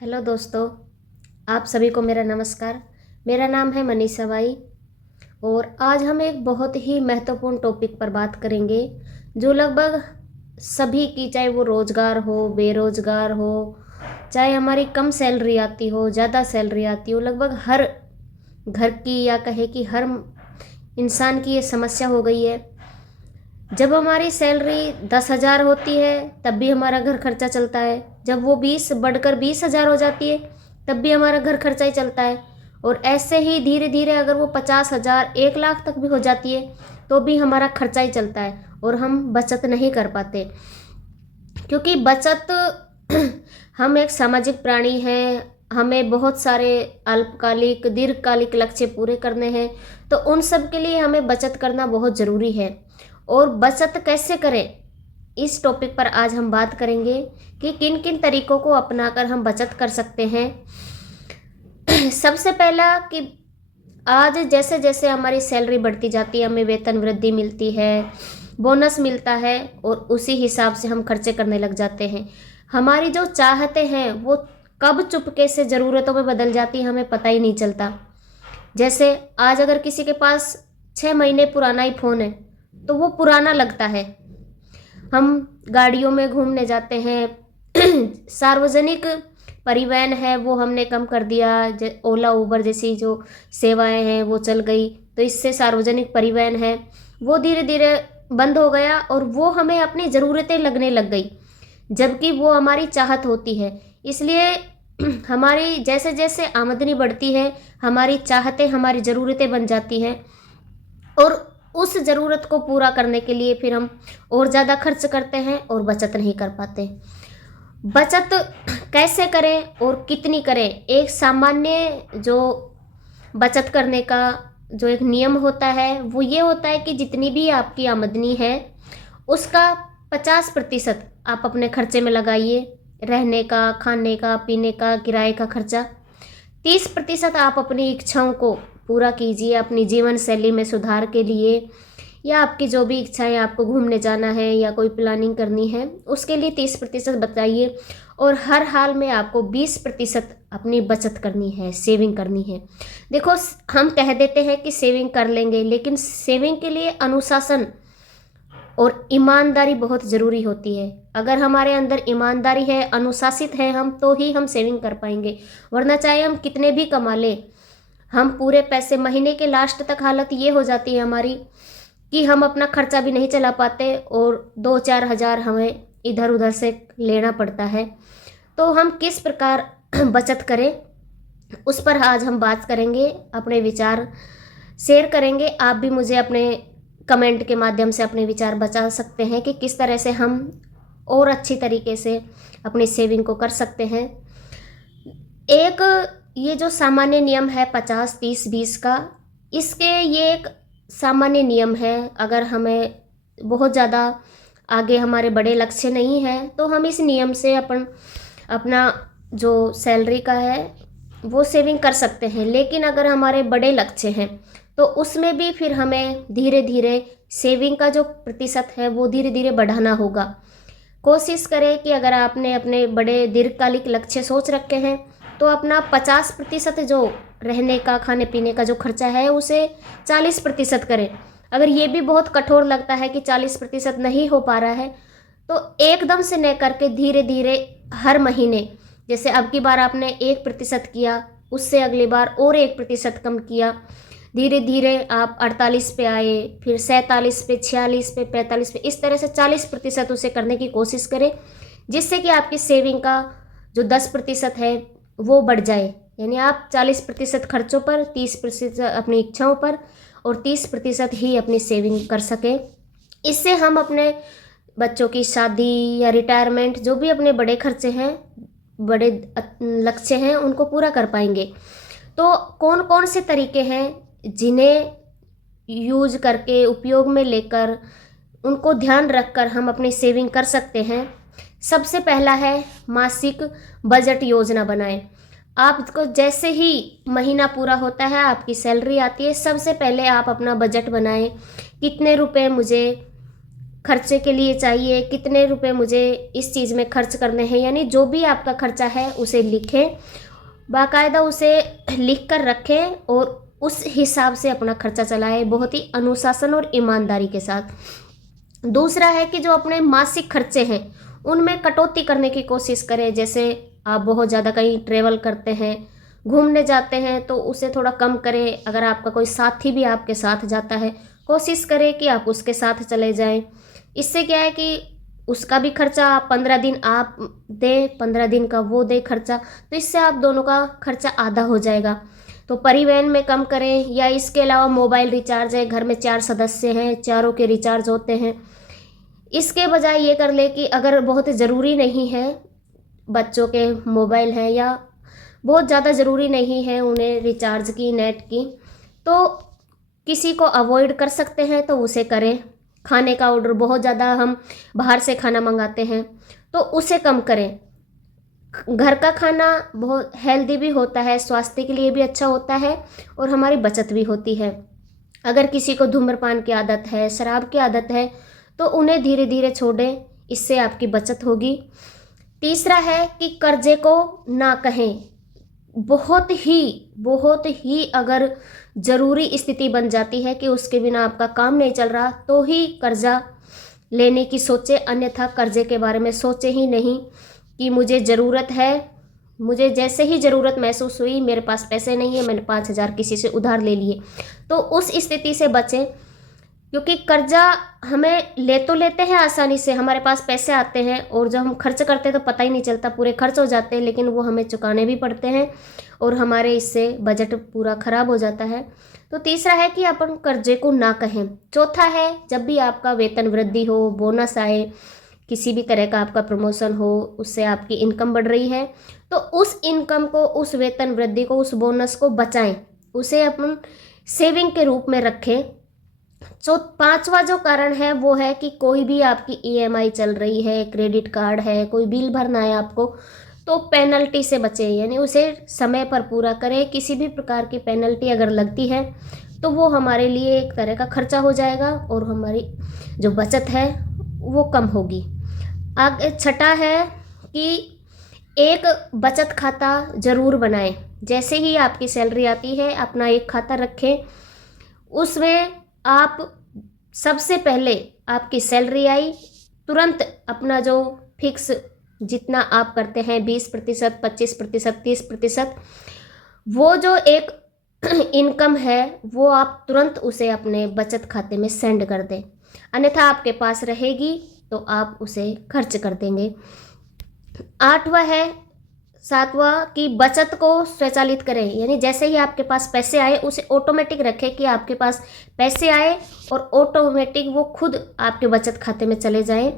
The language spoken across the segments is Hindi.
हेलो दोस्तों, आप सभी को मेरा नमस्कार। मेरा नाम है मनीषा बाई और आज हम एक बहुत ही महत्वपूर्ण टॉपिक पर बात करेंगे जो लगभग सभी की, चाहे वो रोज़गार हो, बेरोज़गार हो, चाहे हमारी कम सैलरी आती हो, ज़्यादा सैलरी आती हो, लगभग हर घर की या कहे कि हर इंसान की ये समस्या हो गई है। जब हमारी सैलरी 10,000 होती है तब भी हमारा घर खर्चा चलता है, जब वो 20 बढ़कर 20,000 हो जाती है तब भी हमारा घर खर्चा ही चलता है, और ऐसे ही धीरे धीरे अगर वो 50,000 1 लाख तक भी हो जाती है तो भी हमारा खर्चा ही चलता है और हम बचत नहीं कर पाते। क्योंकि बचत हम एक सामाजिक प्राणी हैं, हमें बहुत सारे अल्पकालिक दीर्घकालिक लक्ष्य पूरे करने हैं, तो उन सब के लिए हमें बचत करना बहुत ज़रूरी है। और बचत कैसे करें, इस टॉपिक पर आज हम बात करेंगे कि किन किन तरीकों को अपनाकर हम बचत कर सकते हैं। सबसे पहला कि आज जैसे जैसे हमारी सैलरी बढ़ती जाती है, हमें वेतन वृद्धि मिलती है, बोनस मिलता है, और उसी हिसाब से हम खर्चे करने लग जाते हैं। हमारी जो चाहते हैं वो कब चुपके से ज़रूरतों में बदल जाती है हमें पता ही नहीं चलता। जैसे आज अगर किसी के पास 6 महीने पुराना ही फ़ोन है तो वो पुराना लगता है। हम गाड़ियों में घूमने जाते हैं, सार्वजनिक परिवहन है वो हमने कम कर दिया, ओला उबर जैसी जो सेवाएं हैं वो चल गई, तो इससे सार्वजनिक परिवहन है वो धीरे धीरे बंद हो गया और वो हमें अपनी ज़रूरतें लगने लग गई, जबकि वो हमारी चाहत होती है। इसलिए हमारी जैसे जैसे आमदनी बढ़ती है हमारी चाहतें हमारी ज़रूरतें बन जाती हैं, और उस ज़रूरत को पूरा करने के लिए फिर हम और ज़्यादा खर्च करते हैं और बचत नहीं कर पाते। बचत कैसे करें और कितनी करें, एक सामान्य जो बचत करने का जो एक नियम होता है वो ये होता है कि जितनी भी आपकी आमदनी है उसका 50% आप अपने खर्चे में लगाइए, रहने का, खाने का, पीने का, किराए का खर्चा। 30% आप अपनी इच्छाओं को पूरा कीजिए, अपनी जीवन शैली में सुधार के लिए, या आपकी जो भी इच्छाएं, आपको घूमने जाना है या कोई प्लानिंग करनी है उसके लिए 30% बताइए। और हर हाल में आपको 20% अपनी बचत करनी है, सेविंग करनी है। देखो, हम कह देते हैं कि सेविंग कर लेंगे, लेकिन सेविंग के लिए अनुशासन और ईमानदारी बहुत ज़रूरी होती है। अगर हमारे अंदर ईमानदारी है, अनुशासित है हम, तो ही हम सेविंग कर पाएंगे, वरना चाहे हम कितने भी कमा लें, हम पूरे पैसे महीने के लास्ट तक हालत ये हो जाती है हमारी कि हम अपना खर्चा भी नहीं चला पाते और 2-4 हज़ार हमें इधर उधर से लेना पड़ता है। तो हम किस प्रकार बचत करें उस पर आज हम बात करेंगे, अपने विचार शेयर करेंगे। आप भी मुझे अपने कमेंट के माध्यम से अपने विचार बता सकते हैं कि किस तरह से हम और अच्छी तरीके से अपनी सेविंग को कर सकते हैं। एक ये जो सामान्य नियम है 50-30-20 का, इसके ये एक सामान्य नियम है। अगर हमें बहुत ज़्यादा आगे हमारे बड़े लक्ष्य नहीं हैं तो हम इस नियम से अपना जो सैलरी का है वो सेविंग कर सकते हैं। लेकिन अगर हमारे बड़े लक्ष्य हैं तो उसमें भी फिर हमें धीरे धीरे सेविंग का जो प्रतिशत है वो धीरे धीरे बढ़ाना होगा। कोशिश करें कि अगर आपने अपने बड़े दीर्घकालिक लक्ष्य सोच रखे हैं तो अपना 50% जो रहने का, खाने पीने का जो खर्चा है उसे 40% करें। अगर ये भी बहुत कठोर लगता है कि 40% नहीं हो पा रहा है तो एकदम से न करके धीरे धीरे हर महीने, जैसे अब की बार आपने 1% किया, उससे अगली बार और 1% कम किया, धीरे धीरे आप 48 पे आए, फिर 47 पे, 46 पे, 45 पे, इस तरह से 40% उसे करने की कोशिश करें, जिससे कि आपकी सेविंग का जो 10% है वो बढ़ जाए। यानी आप 40% खर्चों पर, 30% अपनी इच्छाओं पर और 30% ही अपनी सेविंग कर सकें। इससे हम अपने बच्चों की शादी या रिटायरमेंट, जो भी अपने बड़े खर्चे हैं, बड़े लक्ष्य हैं, उनको पूरा कर पाएंगे। तो कौन कौन से तरीके हैं जिन्हें यूज करके, उपयोग में लेकर, उनको ध्यान रखकर हम अपनी सेविंग कर सकते हैं। सबसे पहला है मासिक बजट योजना बनाएं। आपको जैसे ही महीना पूरा होता है, आपकी सैलरी आती है, सबसे पहले आप अपना बजट बनाएं। कितने रुपए मुझे खर्चे के लिए चाहिए, कितने रुपए मुझे इस चीज़ में खर्च करने हैं, यानी जो भी आपका खर्चा है उसे लिखें, बाकायदा उसे लिख कर रखें और उस हिसाब से अपना खर्चा चलाएं, बहुत ही अनुशासन और ईमानदारी के साथ। दूसरा है कि जो अपने मासिक खर्चे हैं उनमें कटौती करने की कोशिश करें। जैसे आप बहुत ज़्यादा कहीं ट्रेवल करते हैं, घूमने जाते हैं, तो उसे थोड़ा कम करें। अगर आपका कोई साथी भी आपके साथ जाता है, कोशिश करें कि आप उसके साथ चले जाएं। इससे क्या है कि उसका भी खर्चा 15 दिन आप दें, 15 दिन का वो दे खर्चा, तो इससे आप दोनों का खर्चा आधा हो जाएगा। तो परिवहन में कम करें, या इसके अलावा मोबाइल रिचार्ज है, घर में 4 सदस्य हैं, चारों के रिचार्ज होते हैं। इसके बजाय ये कर ले कि अगर बहुत ज़रूरी नहीं है, बच्चों के मोबाइल हैं या बहुत ज़्यादा ज़रूरी नहीं है उन्हें रिचार्ज की, नेट की, तो किसी को अवॉइड कर सकते हैं तो उसे करें। खाने का ऑर्डर बहुत ज़्यादा हम बाहर से खाना मंगाते हैं तो उसे कम करें। घर का खाना बहुत हेल्दी भी होता है, स्वास्थ्य के लिए भी अच्छा होता है और हमारी बचत भी होती है। अगर किसी को धूम्रपान की आदत है, शराब की आदत है, तो उन्हें धीरे धीरे छोड़ें, इससे आपकी बचत होगी। तीसरा है कि कर्जे को ना कहें। बहुत ही अगर ज़रूरी स्थिति बन जाती है कि उसके बिना आपका काम नहीं चल रहा, तो ही कर्जा लेने की सोचे, अन्यथा कर्जे के बारे में सोचे ही नहीं कि मुझे ज़रूरत है। मुझे जैसे ही ज़रूरत महसूस हुई, मेरे पास पैसे नहीं है, मैंने 5,000 किसी से उधार ले लिए, तो उस स्थिति से बचें। क्योंकि कर्जा हमें ले तो लेते हैं आसानी से, हमारे पास पैसे आते हैं और जब हम खर्च करते हैं तो पता ही नहीं चलता, पूरे खर्च हो जाते हैं, लेकिन वो हमें चुकाने भी पड़ते हैं और हमारे इससे बजट पूरा ख़राब हो जाता है। तो तीसरा है कि अपन कर्जे को ना कहें। चौथा है, जब भी आपका वेतन वृद्धि हो, बोनस आए, किसी भी तरह का आपका प्रमोशन हो, उससे आपकी इनकम बढ़ रही है, तो उस इनकम को, उस वेतन वृद्धि को, उस बोनस को बचाएं, उसे अपन सेविंग के रूप में रखें। तो पांचवा जो कारण है वो है कि कोई भी आपकी ईएमआई चल रही है, क्रेडिट कार्ड है, कोई बिल भरना है आपको, तो पेनल्टी से बचें, यानी उसे समय पर पूरा करें। किसी भी प्रकार की पेनल्टी अगर लगती है तो वो हमारे लिए एक तरह का खर्चा हो जाएगा और हमारी जो बचत है वो कम होगी। आगे छठा है कि एक बचत खाता ज़रूर बनाएं। जैसे ही आपकी सैलरी आती है, अपना एक खाता रखें, उसमें आप सबसे पहले आपकी सैलरी आई, तुरंत अपना जो फिक्स जितना आप करते हैं 20%, 25%, 30%, वो जो एक इनकम है वो आप तुरंत उसे अपने बचत खाते में सेंड कर दें, अन्यथा आपके पास रहेगी तो आप उसे खर्च कर देंगे। सातवां कि बचत को स्वचालित करें, यानी जैसे ही आपके पास पैसे आए उसे ऑटोमेटिक रखें कि आपके पास पैसे आए और ऑटोमेटिक वो खुद आपके बचत खाते में चले जाएं।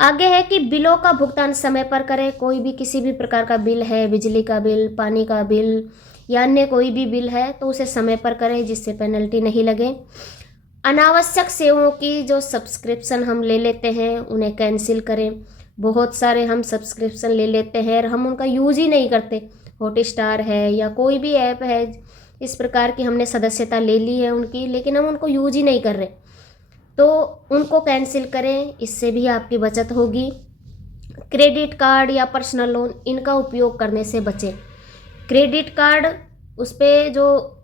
आगे है कि बिलों का भुगतान समय पर करें। कोई भी किसी भी प्रकार का बिल है, बिजली का बिल, पानी का बिल या अन्य कोई भी बिल है, तो उसे समय पर करें जिससे पेनल्टी नहीं लगे। अनावश्यक सेवाओं की जो सब्सक्रिप्शन हम ले लेते हैं उन्हें कैंसिल करें। बहुत सारे हम सब्सक्रिप्शन ले लेते हैं और हम उनका यूज़ ही नहीं करते। हॉटस्टार है या कोई भी ऐप है, इस प्रकार की हमने सदस्यता ले ली है उनकी, लेकिन हम उनको यूज ही नहीं कर रहे, तो उनको कैंसिल करें, इससे भी आपकी बचत होगी। क्रेडिट कार्ड या पर्सनल लोन, इनका उपयोग करने से बचें। क्रेडिट कार्ड, उस पर जो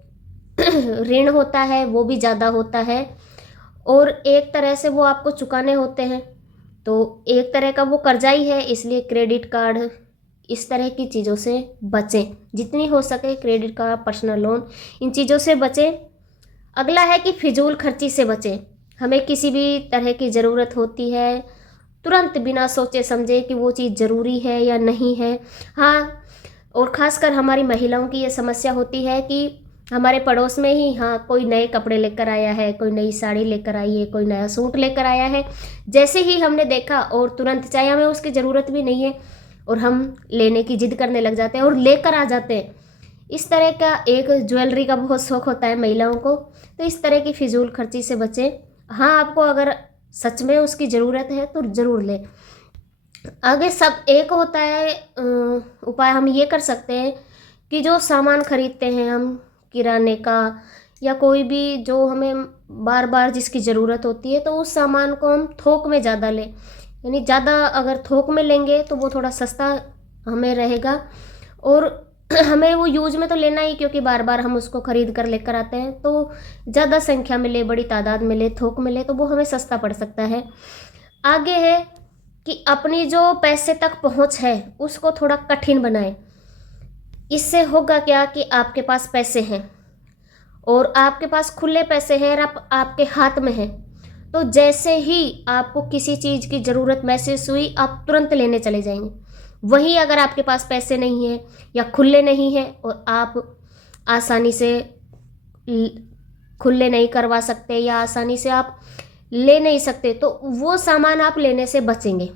ऋण होता है वो भी ज़्यादा होता है और एक तरह से वो आपको चुकाने होते हैं, तो एक तरह का वो कर्जा ही है, इसलिए क्रेडिट कार्ड, इस तरह की चीज़ों से बचें। जितनी हो सके क्रेडिट कार्ड, पर्सनल लोन, इन चीज़ों से बचें। अगला है कि फिजूल खर्ची से बचें। हमें किसी भी तरह की ज़रूरत होती है, तुरंत बिना सोचे समझे कि वो चीज़ ज़रूरी है या नहीं है। हाँ, और ख़ासकर हमारी महिलाओं की ये समस्या होती है कि हमारे पड़ोस में ही कोई नए कपड़े लेकर आया है, कोई नई साड़ी लेकर आई है, कोई नया सूट लेकर आया है, जैसे ही हमने देखा और तुरंत, चाहे हमें उसकी ज़रूरत भी नहीं है, और हम लेने की जिद करने लग जाते हैं और लेकर आ जाते हैं। इस तरह का एक ज्वेलरी का बहुत शौक़ होता है महिलाओं को, तो इस तरह की फिजूल खर्ची से बचें। हाँ, आपको अगर सच में उसकी ज़रूरत है तो ज़रूर लें। आगे सब एक होता है उपाय हम ये कर सकते हैं कि जो सामान खरीदते हैं हम, किराने का या कोई भी जो हमें बार बार जिसकी ज़रूरत होती है, तो उस सामान को हम थोक में ज़्यादा लें। यानी ज़्यादा अगर थोक में लेंगे तो वो थोड़ा सस्ता हमें रहेगा, और हमें वो यूज में तो लेना ही, क्योंकि बार बार हम उसको ख़रीद कर लेकर आते हैं। तो ज़्यादा संख्या में ले, बड़ी तादाद में ले, थोक में ले, तो वो हमें सस्ता पड़ सकता है। आगे है कि अपनी जो पैसे तक पहुंच है उसको थोड़ा कठिन बनाएं। इससे होगा क्या कि आपके पास पैसे हैं और आपके पास खुले पैसे हैं और आपके हाथ में हैं, तो जैसे ही आपको किसी चीज़ की ज़रूरत महसूस हुई, आप तुरंत लेने चले जाएंगे। वहीं अगर आपके पास पैसे नहीं हैं या खुले नहीं हैं और आप आसानी से खुले नहीं करवा सकते या आसानी से आप ले नहीं सकते, तो वो सामान आप लेने से बचेंगे।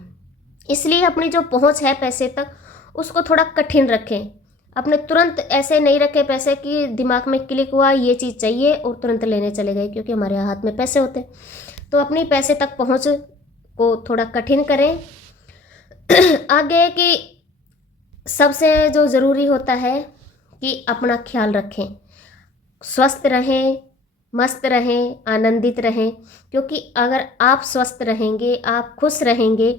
इसलिए अपनी जो पहुंच है पैसे तक, उसको थोड़ा कठिन रखें। अपने तुरंत ऐसे नहीं रखें पैसे कि दिमाग में क्लिक हुआ ये चीज़ चाहिए और तुरंत लेने चले गए, क्योंकि हमारे हाथ में पैसे होते। तो अपनी पैसे तक पहुंच को थोड़ा कठिन करें। आगे कि सबसे जो ज़रूरी होता है कि अपना ख्याल रखें, स्वस्थ रहें, मस्त रहें, आनंदित रहें। क्योंकि अगर आप स्वस्थ रहेंगे, आप खुश रहेंगे,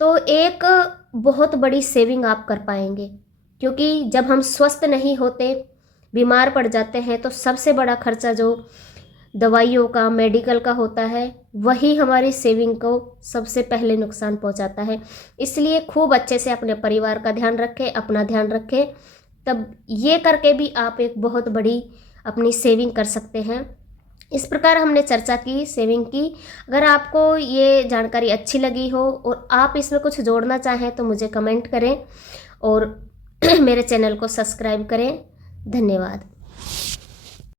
तो एक बहुत बड़ी सेविंग आप कर पाएंगे। क्योंकि जब हम स्वस्थ नहीं होते, बीमार पड़ जाते हैं, तो सबसे बड़ा खर्चा जो दवाइयों का, मेडिकल का होता है, वही हमारी सेविंग को सबसे पहले नुकसान पहुंचाता है। इसलिए खूब अच्छे से अपने परिवार का ध्यान रखें, अपना ध्यान रखें, तब ये करके भी आप एक बहुत बड़ी अपनी सेविंग कर सकते हैं। इस प्रकार हमने चर्चा की, सेविंग की। अगर आपको ये जानकारी अच्छी लगी हो और आप इसमें कुछ जोड़ना चाहें तो मुझे कमेंट करें और मेरे चैनल को सब्सक्राइब करें। धन्यवाद।